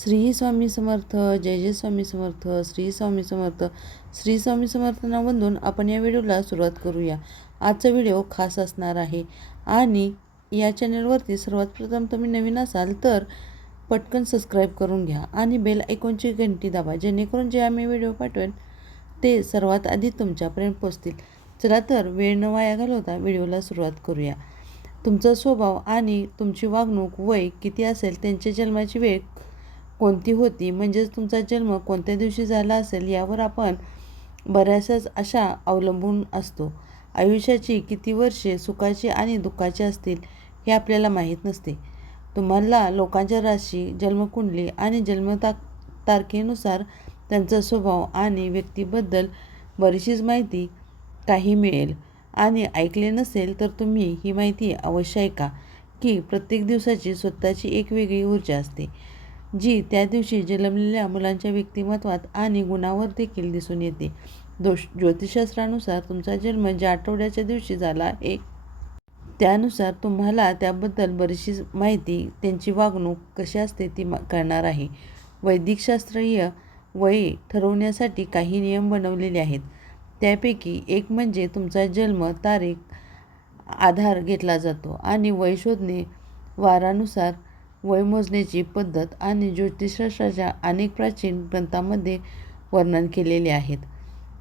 श्री स्वामी समर्थ जय जय स्वामी समर्थ श्री स्वामी समर्थ श्री स्वामी समर्थांना वंदून आपण या व्हिडिओला सुरुवात करूया. आजचा व्हिडिओ खास असणार आहे. आणि या चॅनलवरती सर्वात प्रथम तुम्ही नवीन असाल तर पटकन सबस्क्राईब करून घ्या आणि बेल ऐकूनची घंटी दाबा जेणेकरून जे आम्ही व्हिडिओ पाठवेल ते सर्वात आधी तुमच्यापर्यंत पोचतील चला तर वेळ न वाया घालवता व्हिडिओला सुरुवात करूया. तुमचा स्वभाव आणि तुमची वागणूक वय किती असेल त्यांच्या जन्माची वेळ कोणती होती म्हणजेच तुमचा जन्म कोणत्या दिवशी झाला असेल यावर आपण बऱ्याचशाच अशा अवलंबून असतो. आयुष्याची किती वर्षे सुखाची आणि दुःखाची असतील हे आपल्याला माहीत नसते. तुम्हाला लोकांच्या राशी जन्मकुंडली आणि जन्मता तारखेनुसार त्यांचा स्वभाव आणि व्यक्तीबद्दल बरीचशीच माहिती काही मिळेल. आणि ऐकले नसेल तर तुम्ही ही माहिती अवश्य ऐका की प्रत्येक दिवसाची स्वतःची एक वेगळी ऊर्जा असते. जी त्या दिवशी जन्मलेल्या मुलांच्या व्यक्तिमत्वात आणि गुणावर देखील दिसून येते. दोष ज्योतिषशास्त्रानुसार तुमचा जन्म ज्या आठवड्याच्या दिवशी झाला आहे त्यानुसार तुम्हाला त्याबद्दल बरीचशी माहिती त्यांची वागणूक कशी असते ती कळणार आहे. वैदिकशास्त्रीय वये ठरवण्यासाठी काही नियम बनवलेले आहेत. त्यापैकी एक म्हणजे तुमचा जन्म तारीख आधार घेतला जातो आणि वय शोधणे वारानुसार वय मोजण्याची पद्धत आणि ज्योतिषशास्त्राच्या अनेक प्राचीन ग्रंथांमध्ये वर्णन केलेले आहेत.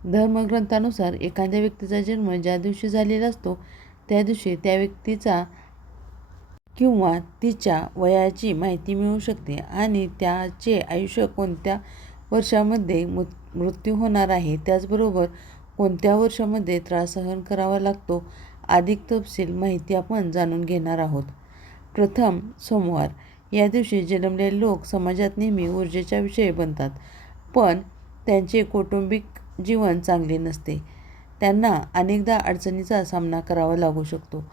धर्मग्रंथानुसार एखाद्या व्यक्तीचा जन्म ज्या दिवशी झालेला असतो त्या दिवशी त्या व्यक्तीचा किंवा तिच्या वयाची माहिती मिळू शकते आणि त्याचे आयुष्य कोणत्या वर्षामध्ये मृत्यू होणार आहे त्याचबरोबर कोणत्या वर्षामध्ये त्रास सहन करावा लागतो अधिक तपशील माहिती आपण जाणून घेणार आहोत. प्रथम सोमवार या दिवशी जन्मलेले लोक समाजात नेहमी ऊर्जेच्या विषय बनतात पण त्यांचे कौटुंबिक जीवन चांगले नसते. त्यांना अनेकदा अडचणीचा सामना करावा लागू शकतो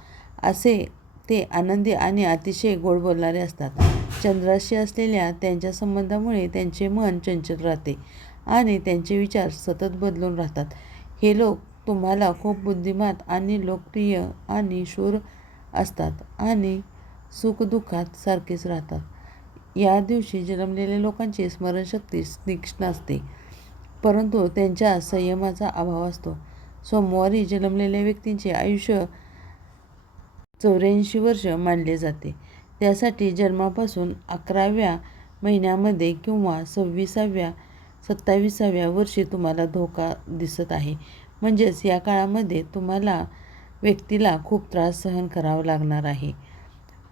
असे ते आनंदी आणि अतिशय गोड बोलणारे असतात. चंद्राशी असलेल्या त्यांच्या संबंधामुळे त्यांचे मन चंचल राहते आणि त्यांचे विचार सतत बदलून राहतात. हे लोक तुम्हाला खूप बुद्धिमान आणि लोकप्रिय आणि शूर असतात आणि सुखदुःखात सारखेच राहतात. या दिवशी जन्मलेल्या लोकांची स्मरणशक्ती तीक्ष्ण असते परंतु त्यांच्या संयमाचा अभाव असतो. सोमवारी जन्मलेल्या व्यक्तींचे आयुष्य चौऱ्याऐंशी वर्ष मानले जाते. त्यासाठी जन्मापासून अकराव्या महिन्यामध्ये किंवा सव्वीसाव्या सत्तावीसाव्या वर्षी तुम्हाला धोका दिसत आहे. म्हणजेच या काळामध्ये तुम्हाला व्यक्तीला खूप त्रास सहन करावा लागणार आहे.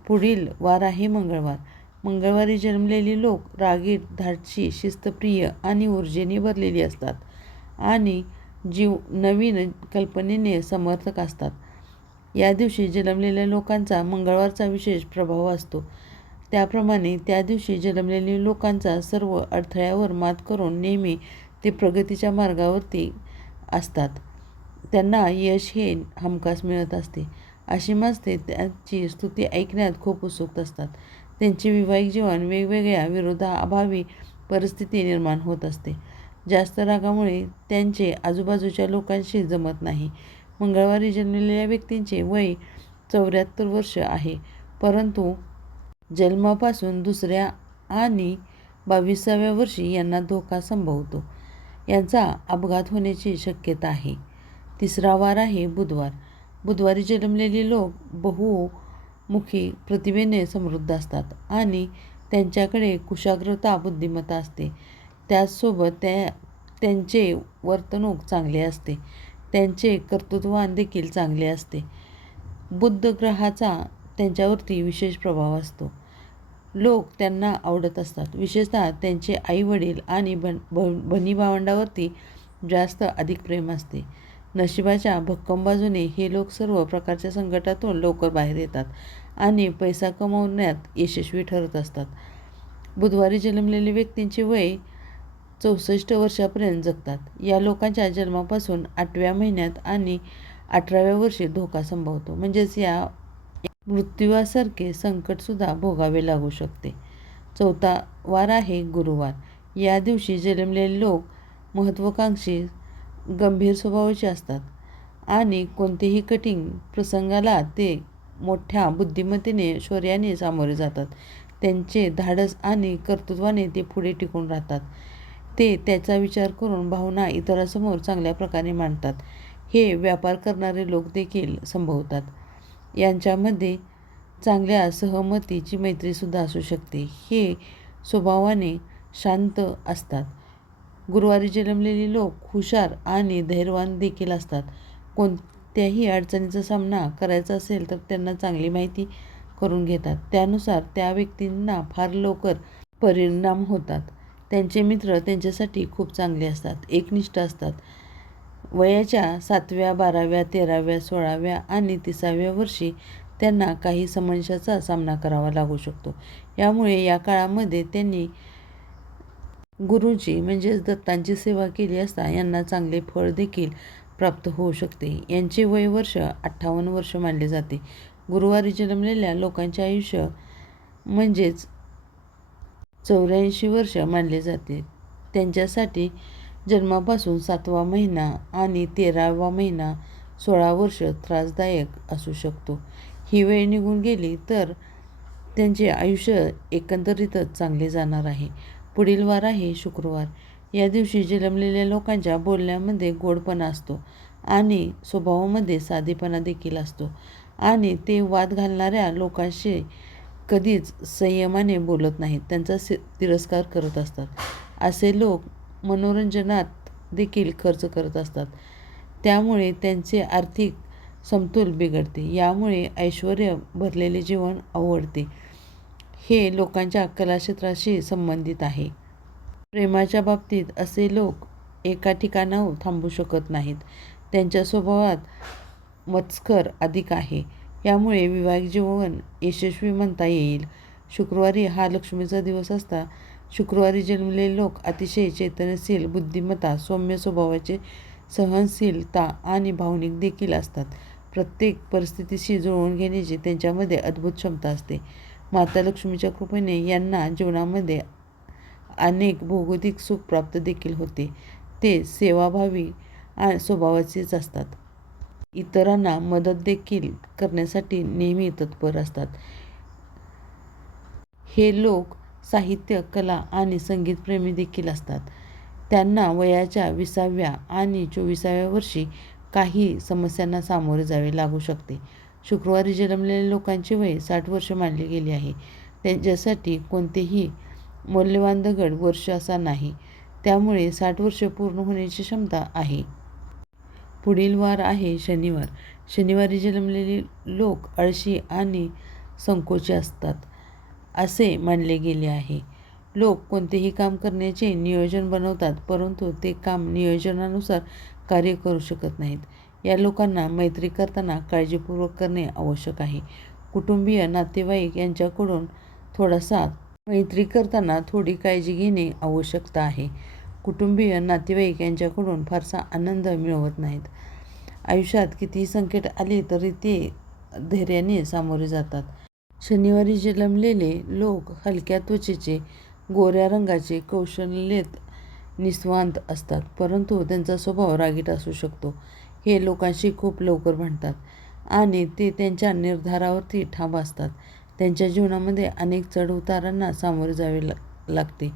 पुढील वार आहे मंगळवार. मंगळवारी जन्मलेली लोक रागीट धाडशी शिस्तप्रिय आणि ऊर्जेने भरलेली असतात आणि जीव नवीन कल्पनेने समर्थक असतात. या दिवशी जन्मलेल्या लोकांचा मंगळवारचा विशेष प्रभाव असतो. त्याप्रमाणे त्या दिवशी जन्मलेल्या लोकांचा सर्व अडथळ्यावर मात करून नेहमी ते प्रगतीच्या मार्गावरती असतात. त्यांना यश हे हमखास मिळत असते. अशी माणसे त्यांची स्तुती ऐकण्यात खूप उत्सुक असतात. त्यांचे विवाहिक जीवन वेगवेगळ्या विरोधाअभावी परिस्थिती निर्माण होत असते. जास्त रागामुळे त्यांचे आजूबाजूच्या लोकांशी जमत नाही. मंगळवारी जन्मलेल्या व्यक्तींचे वय चौऱ्याहत्तर वर्ष आहे. परंतु जन्मापासून दुसऱ्या आणि बावीसाव्या वर्षी यांना धोका संभवतो. यांचा अपघात होण्याची शक्यता आहे. तिसरा वार आहे बुधवार. बुधवारी जन्मलेले लोक बहुमुखी प्रतिभेने समृद्ध असतात आणि त्यांच्याकडे कुशाग्रता बुद्धिमत्ता असते. त्याचसोबत त्या त्यांचे वर्तणूक चांगले असते. त्यांचे कर्तृत्ववान देखील चांगले असते. बुद्ध ग्रहाचा त्यांच्यावरती विशेष प्रभाव असतो. लोक त्यांना आवडत असतात. विशेषतः त्यांचे आईवडील आणि बन बहिणी भावंडावरती जास्त अधिक प्रेम असते. नशिबाच्या भक्कम बाजूने हे लोक सर्व प्रकारच्या संकटातून लवकर बाहेर येतात आणि पैसा कमवण्यात यशस्वी ठरत असतात. बुधवारी जन्मलेली व्यक्तींचे वय चौसष्ट वर्षापर्यंत जगतात. या लोकांच्या जन्मापासून आठव्या महिन्यात आणि अठराव्या वर्षी धोका संभवतो. म्हणजेच या मृत्यूसारखे संकटसुद्धा भोगावे लागू शकते. चौथा वार आहे गुरुवार. या दिवशी जन्मलेले लोक महत्त्वाकांक्षी गंभीर स्वभावाचे असतात. आणि कोणतेही कठीण प्रसंगाला ते मोठ्या बुद्धिमत्तेने शौर्याने सामोरे जातात. त्यांचे धाडस आणि कर्तृत्वाने ते पुढे टिकून राहतात. ते त्याचा विचार करून भावना इतरांसमोर चांगल्या प्रकारे मांडतात. हे व्यापार करणारे लोक देखील संभवतात. यांच्यामध्ये चांगल्या सहमतीची मैत्रीसुद्धा असू शकते. हे स्वभावाने शांत असतात. गुरुवारी जन्मलेली लोक हुशार आणि धैर्यवान देखील असतात. कोणत्याही अडचणीचा सामना करायचा असेल तर त्यांना चांगली माहिती करून घेतात. त्यानुसार त्या व्यक्तींना फार लवकर परिणाम होतात. त्यांचे मित्र त्यांच्यासाठी खूप चांगले असतात. एकनिष्ठ असतात. वयाच्या सातव्या बाराव्या तेराव्या सोळाव्या आणि तिसाव्या वर्षी त्यांना काही समस्याचा सामना करावा लागू शकतो. यामुळे या काळामध्ये त्यांनी गुरुजी म्हणजेच दत्तांची सेवा केली असता यांना चांगले फळ देखील प्राप्त होऊ शकते. यांचे वय वर्ष अठ्ठावन्न वर्ष मानले जाते. गुरुवारी जन्मलेल्या लोकांचे आयुष्य म्हणजेच चौऱ्याऐंशी वर्ष मानले जाते. त्यांच्यासाठी जन्मापासून सातवा महिना आणि तेरावा महिना सोळा वर्ष त्रासदायक असू शकतो. ही वेळ निघून गेली तर त्यांचे आयुष्य एकंदरीतच चांगले जाणार आहे. पुढील वार आहे शुक्रवार. या दिवशी जन्मलेल्या लोकांच्या बोलण्यामध्ये गोडपणा असतो आणि स्वभावामध्ये साधेपणा देखील असतो आणि ते वाद घालणाऱ्या लोकांशी कधीच संयमाने बोलत नाहीत. त्यांचा तिरस्कार करत असतात. असे लोक मनोरंजनात देखील खर्च करत असतात. त्यामुळे त्यांचे आर्थिक समतोल बिघडते. यामुळे ऐश्वर भरलेले जीवन आवडते. हे लोकांच्या कलाक्षेत्राशी संबंधित आहे. प्रेमाच्या बाबतीत असे लोक एका ठिकाणाहून थांबू शकत नाहीत. त्यांच्या स्वभावात मत्स्कर अधिक आहे. यामुळे विवाहिक जीवन यशस्वी म्हणता येईल. शुक्रवारी हा लक्ष्मीचा दिवस असता शुक्रवारी जन्मलेले लोक अतिशय चैतन्यशील बुद्धिमत्ता सौम्य स्वभावाचे सहनशीलता आणि भावनिक देखील असतात. प्रत्येक परिस्थितीशी जुळवून घेण्याची त्यांच्यामध्ये अद्भुत क्षमता असते. माता लक्ष्मीच्या कृपेने यांना जीवनामध्ये अनेक भौगोलिक सुख प्राप्त देखील होते. ते सेवाभावी स्वभावाचेच असतात. इतरांना मदत देखील करण्यासाठी नेहमी तत्पर असतात. हे लोक साहित्य कला आणि संगीतप्रेमी देखील असतात. त्यांना वयाच्या विसाव्या आणि चोवीसाव्या वर्षी काही समस्यांना सामोरे जावे लागू शकते. शुक्रवारी जन्मलेल्या लोकांचे वय साठ वर्ष मानले गेले आहे. त्यांच्यासाठी कोणतेही मौल्यवान दगड वर्ष असा नाही. त्यामुळे साठ वर्ष पूर्ण होण्याची क्षमता आहे. पुढील वार आहे शनिवार. शनिवारी जन्मलेले लोक आळशी आणि संकोची असतात असे मानले गेले आहे. लोक कोणतेही काम करण्याचे नियोजन बनवतात परंतु ते काम नियोजनानुसार कार्य करू शकत नाहीत. या लोकांना मैत्री करताना काळजीपूर्वक करणे आवश्यक आहे. कुटुंबीय नातेवाईक यांच्याकडून थोडासा मैत्री करताना थोडी काळजी घेणे आवश्यकता आहे. कुटुंबीय नातेवाईक यांच्याकडून फारसा आनंद मिळवत नाहीत. आयुष्यात कितीही संकट आले तरी ते धैर्याने सामोरे जातात. शनिवारी जन्मलेले लोक हलक्या त्वचेचे गोऱ्या रंगाचे कौशल्यत निस्वांत असतात परंतु त्यांचा स्वभाव रागीट असू शकतो. हे लोकांशी खूप लवकर भांडतात आणि ते त्यांच्या निर्धारावरती ठाम असतात. त्यांच्या जीवनामध्ये अनेक चढउतारांना सामोरे जावे लाग लागते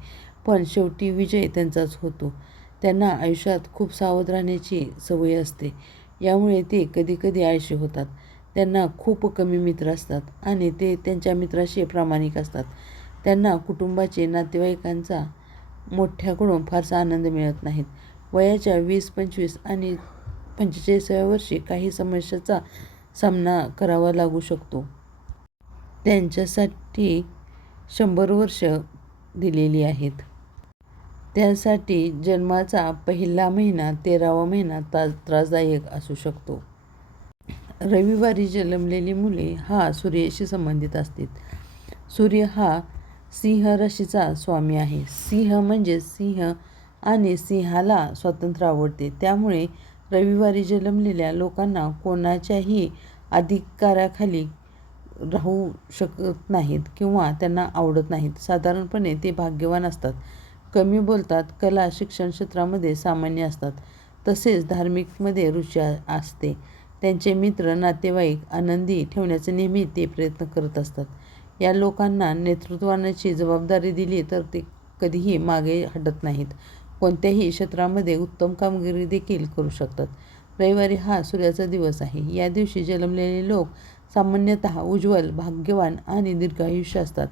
पण शेवटी विजय त्यांचाच होतो. त्यांना आयुष्यात खूप सावध राहण्याची सवय असते. यामुळे ते कधीकधी आळशी होतात. त्यांना खूप कमी मित्र असतात आणि ते त्यांच्या मित्राशी प्रामाणिक असतात. त्यांना कुटुंबाचे नातेवाईकांचा मोठ्याकडून फारसा आनंद मिळत नाहीत. वयाच्या वीस पंचवीस आणि पंचेचाळीसाव्या वर्षी काही समस्याचा सामना करावा लागू शकतो. त्यांच्यासाठी शंभर वर्ष दिलेली आहेत. त्यासाठी जन्माचा पहिला महिना तेरावा महिना ता त्रासदायक असू शकतो. रविवारी जन्मलेली मुले हा सूर्याशी संबंधित असतात. सूर्य हा सिंह राशीचा स्वामी आहे. सिंह म्हणजे सिंह आणि सिंहाला स्वातंत्र्य आवडते. त्यामुळे रविवारी जन्मलेल्या लोकांना कोणाच्याही अधिकाराखाली राहू शकत नाहीत किंवा त्यांना आवडत नाहीत. साधारणपणे ते भाग्यवान असतात. कमी बोलतात. कला शिक्षण क्षेत्रामध्ये सामान्य असतात. तसेच धार्मिकमध्ये रुची असते. त्यांचे मित्र नातेवाईक आनंदी ठेवण्याचे नेहमी ते प्रयत्न करत असतात. या लोकांना नेतृत्वानाची जबाबदारी दिली तर ते कधीही मागे हटत नाहीत. कोणत्याही क्षेत्रामध्ये उत्तम कामगिरी देखील करू शकतात. रविवारी हा सूर्याचा दिवस आहे. या दिवशी जन्मलेले लोक सामान्यतः उज्ज्वल, भाग्यवान आणि दीर्घायुष्य असतात.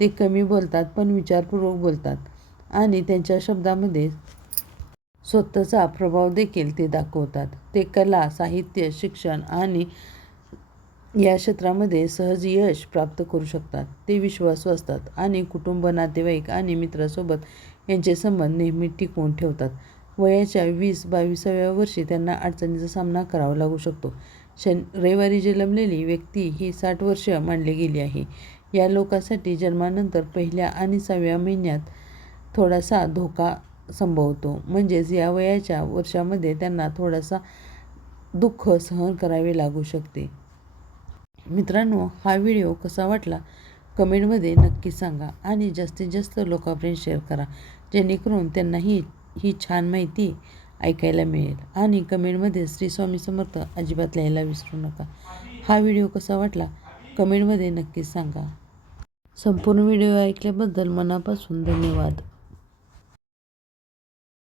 ते कमी बोलतात पण विचारपूर्वक बोलतात आणि त्यांच्या शब्दामध्ये स्वतःचा प्रभाव देखील ते दाखवतात. ते कला, साहित्य, शिक्षण आणि या क्षेत्रामध्ये सहज यश प्राप्त करू शकतात. ते विश्वासू असतात आणि कुटुंब, नातेवाईक आणि मित्रासोबत यांचे संबंध नेहमी टिकवून ठेवतात. वयाच्या वीस बावीसाव्या वर्षी त्यांना अडचणीचा सामना करावा लागू शकतो. रविवारी जन्मलेली व्यक्ती ही साठ वर्ष मानली गेली आहे. या लोकांसाठी जन्मानंतर पहिल्या आणि सहाव्या महिन्यात थोडासा धोका संभवतो. म्हणजेच या वयाच्या वर्षामध्ये त्यांना थोडासा दुःख सहन करावे लागू शकते. मित्रांनो, हा व्हिडिओ कसा वाटला कमेंटमध्ये नक्की सांगा आणि जास्तीत जास्त लोकांपर्यंत शेअर करा जेणेकरून त्यांनाही ही छान माहिती ऐकायला मिळेल. आणि कमेंटमध्ये श्री स्वामी समर्थ अजिबात लिहायला विसरू नका. हा व्हिडिओ कसा वाटला कमेंटमध्ये नक्की सांगा. संपूर्ण व्हिडिओ ऐकल्याबद्दल मनापासून धन्यवाद.